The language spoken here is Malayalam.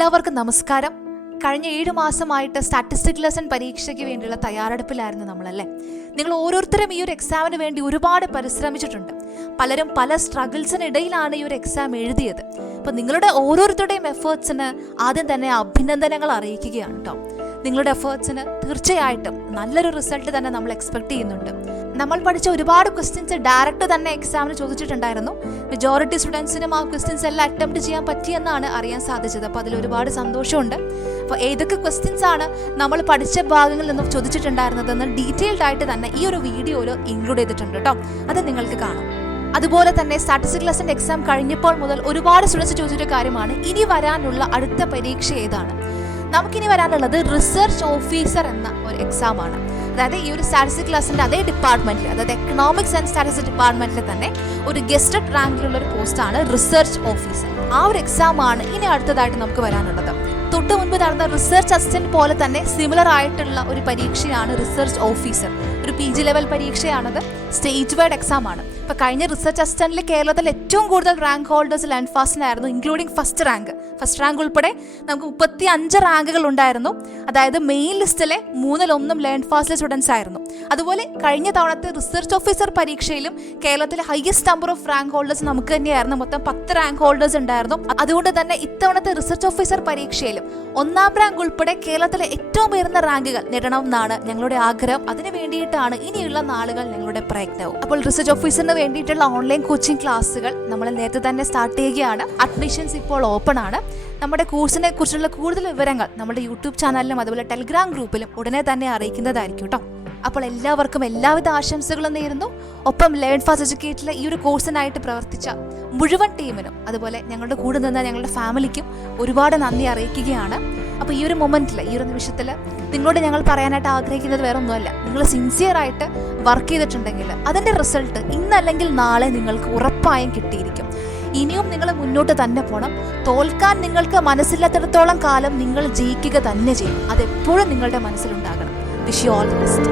എല്ലാവർക്കും നമസ്കാരം. കഴിഞ്ഞ 7 മാസമായിട്ട് സ്റ്റാറ്റിസ്റ്റിക് ലെസൺ പരീക്ഷയ്ക്ക് വേണ്ടിയുള്ള തയ്യാറെടുപ്പിലായിരുന്നു നമ്മളല്ലേ. നിങ്ങൾ ഓരോരുത്തരും ഈ ഒരു എക്സാമിന് വേണ്ടി ഒരുപാട് പരിശ്രമിച്ചിട്ടുണ്ട്. പലരും പല സ്ട്രഗിൾസിനിടയിലാണ് ഈ ഒരു എക്സാം എഴുതിയത്. അപ്പോൾ നിങ്ങളുടെ ഓരോരുത്തരുടെയും എഫേർട്സിന് ആദ്യം തന്നെ അഭിനന്ദനങ്ങൾ അറിയിക്കുകയാണ് കേട്ടോ. നിങ്ങളുടെ എഫേർട്സിന് തീർച്ചയായിട്ടും നല്ലൊരു റിസൾട്ട് തന്നെ നമ്മൾ എക്സ്പെക്ട് ചെയ്യുന്നുണ്ട്. നമ്മൾ പഠിച്ച ഒരുപാട് ക്വസ്റ്റ്യൻസ് ഡയറക്റ്റ് തന്നെ എക്സാമിന് ചോദിച്ചിട്ടുണ്ടായിരുന്നു. മെജോറിറ്റി സ്റ്റുഡൻസിനും ആ ക്വസ്റ്റ്യൻസ് എല്ലാം അറ്റംപ്റ്റ് ചെയ്യാൻ പറ്റിയെന്നാണ് അറിയാൻ സാധിച്ചത്. അപ്പോൾ അതിൽ ഒരുപാട് സന്തോഷമുണ്ട്. അപ്പോൾ ഏതൊക്കെ ക്വസ്റ്റ്യൻസ് ആണ് നമ്മൾ പഠിച്ച ഭാഗങ്ങളിൽ നിന്നും ചോദിച്ചിട്ടുണ്ടായിരുന്നതെന്ന് ഡീറ്റെയിൽഡ് ആയിട്ട് തന്നെ ഈ ഒരു വീഡിയോയിൽ ഇൻക്ലൂഡ് ചെയ്തിട്ടുണ്ട് കേട്ടോ. അത് നിങ്ങൾക്ക് കാണാം. അതുപോലെ തന്നെ സ്റ്റാറ്റിസ്റ്റിക് ലെസൺ എക്സാം കഴിഞ്ഞപ്പോൾ മുതൽ ഒരുപാട് സ്റ്റുഡൻസ് ചോദിച്ചൊരു കാര്യമാണ്, ഇനി വരാനുള്ള അടുത്ത പരീക്ഷ ഏതാണ്? നമുക്കിനി വരാനുള്ളത് റിസർച്ച് ഓഫീസർ എന്ന ഒരു എക്സാം ആണ്. അതായത് ഈ ഒരു സ്റ്റാറ്റിസ്റ്റിക് ലെസൻ്റെ അതേ ഡിപ്പാർട്ട്മെന്റിൽ, അതായത് എക്കണോമിക്സ് ആൻഡ് സ്റ്റാറ്റിസ്റ്റിക്സ് ഡിപ്പാർട്ട്മെന്റിൽ തന്നെ ഒരു ഗസ്റ്റഡ് റാങ്കിലുള്ള ഒരു പോസ്റ്റാണ് റിസർച്ച് ഓഫീസർ. ആ ഒരു എക്സാം ആണ് ഇനി അടുത്തതായിട്ട് നമുക്ക് വരാനുള്ളത്. തൊട്ട് മുൻപ് നടന്ന റിസർച്ച് അസിസ്റ്റന്റ് പോലെ തന്നെ സിമിലർ ആയിട്ടുള്ള ഒരു പരീക്ഷയാണ് റിസർച്ച് ഓഫീസർ. ഒരു PG ലെവൽ പരീക്ഷയാണത്. സ്റ്റേറ്റ് വൈഡ് എക്സാം ആണ്. ഇപ്പൊ കഴിഞ്ഞ റിസർച്ച് അസിസ്റ്റന്റിൽ കേരളത്തിൽ ഏറ്റവും കൂടുതൽ റാങ്ക് ഹോൾഡേഴ്സ് ലേൺ ഫാസ്റ്റിനായിരുന്നു, ഇൻക്ലൂഡിംഗ് ഫസ്റ്റ് റാങ്ക് ഉൾപ്പെടെ നമുക്ക് 35 റാങ്കുകൾ ഉണ്ടായിരുന്നു. അതായത് മെയിൻ ലിസ്റ്റിലെ 1/3 ലേൺ ഫാസ്റ്റിലെ സ്റ്റുഡൻസ് ആയിരുന്നു. അതുപോലെ കഴിഞ്ഞ തവണത്തെ റിസർച്ച് ഓഫീസർ പരീക്ഷയിലും കേരളത്തിലെ highest number of rank holders നമുക്ക് തന്നെയായിരുന്നു. മൊത്തം 10 റാങ്ക് ഹോൾഡേഴ്സ് ഉണ്ടായിരുന്നു. അതുകൊണ്ട് തന്നെ ഇത്തവണത്തെ റിസർച്ച് ഓഫീസർ പരീക്ഷയിലും 1ാം റാങ്ക് ഉൾപ്പെടെ കേരളത്തിലെ ഏറ്റവും ഉയർന്ന റാങ്കുകൾ നേടണമെന്നാണ് ഞങ്ങളുടെ ആഗ്രഹം. അതിന് വേണ്ടിയിട്ടാണ് ഇനിയുള്ള നാളുകൾ ഞങ്ങളുടെ പ്രയത്നവും. അപ്പോൾ റിസർച്ച് ഓഫീസറിന് വേണ്ടിയിട്ടുള്ള ഓൺലൈൻ കോച്ചിങ് ക്ലാസ്സുകൾ നമ്മൾ നേരത്തെ തന്നെ സ്റ്റാർട്ട് ചെയ്യുകയാണ്. അഡ്മിഷൻസ് ഇപ്പോൾ ഓപ്പൺ ആണ്. നമ്മുടെ കോഴ്സിനെ കുറിച്ചുള്ള കൂടുതൽ വിവരങ്ങൾ നമ്മുടെ യൂട്യൂബ് ചാനലിലും അതുപോലെ ടെലിഗ്രാം ഗ്രൂപ്പിലും ഉടനെ തന്നെ അറിയിക്കുന്നതായിരിക്കും കേട്ടോ. അപ്പോൾ എല്ലാവർക്കും എല്ലാവിധ ആശംസകളും നേരുന്നു. ഒപ്പം ലേൺ ഫാസ്റ്റ് എഡ്യൂക്കേറ്റിലെ ഈ ഒരു കോഴ്സിനായിട്ട് പ്രവർത്തിച്ച മുഴുവൻ ടീമിനും അതുപോലെ ഞങ്ങളുടെ കൂടെ നിന്ന ഞങ്ങളുടെ ഫാമിലിക്കും ഒരുപാട് നന്ദി അറിയിക്കുകയാണ്. അപ്പോൾ ഈ ഒരു മൊമെന്റിൽ, ഈ ഒരു നിമിഷത്തിൽ നിങ്ങളോട് ഞങ്ങൾ പറയാനായിട്ട് ആഗ്രഹിക്കുന്നത് വേറെ ഒന്നുമല്ല. നിങ്ങൾ സിൻസിയറായിട്ട് വർക്ക് ചെയ്തിട്ടുണ്ടെങ്കിൽ അതിൻ്റെ റിസൾട്ട് ഇന്നല്ലെങ്കിൽ നാളെ നിങ്ങൾക്ക് ഉറപ്പായും കിട്ടിയിരിക്കും. ഇനിയും നിങ്ങൾ മുന്നോട്ട് തന്നെ പോകണം. തോൽക്കാൻ നിങ്ങൾക്ക് മനസ്സില്ലാത്തിടത്തോളം കാലം നിങ്ങൾ ജയിക്കുക തന്നെ ചെയ്യും. അതെപ്പോഴും നിങ്ങളുടെ മനസ്സിലുണ്ടാകണം. Wish you all the best.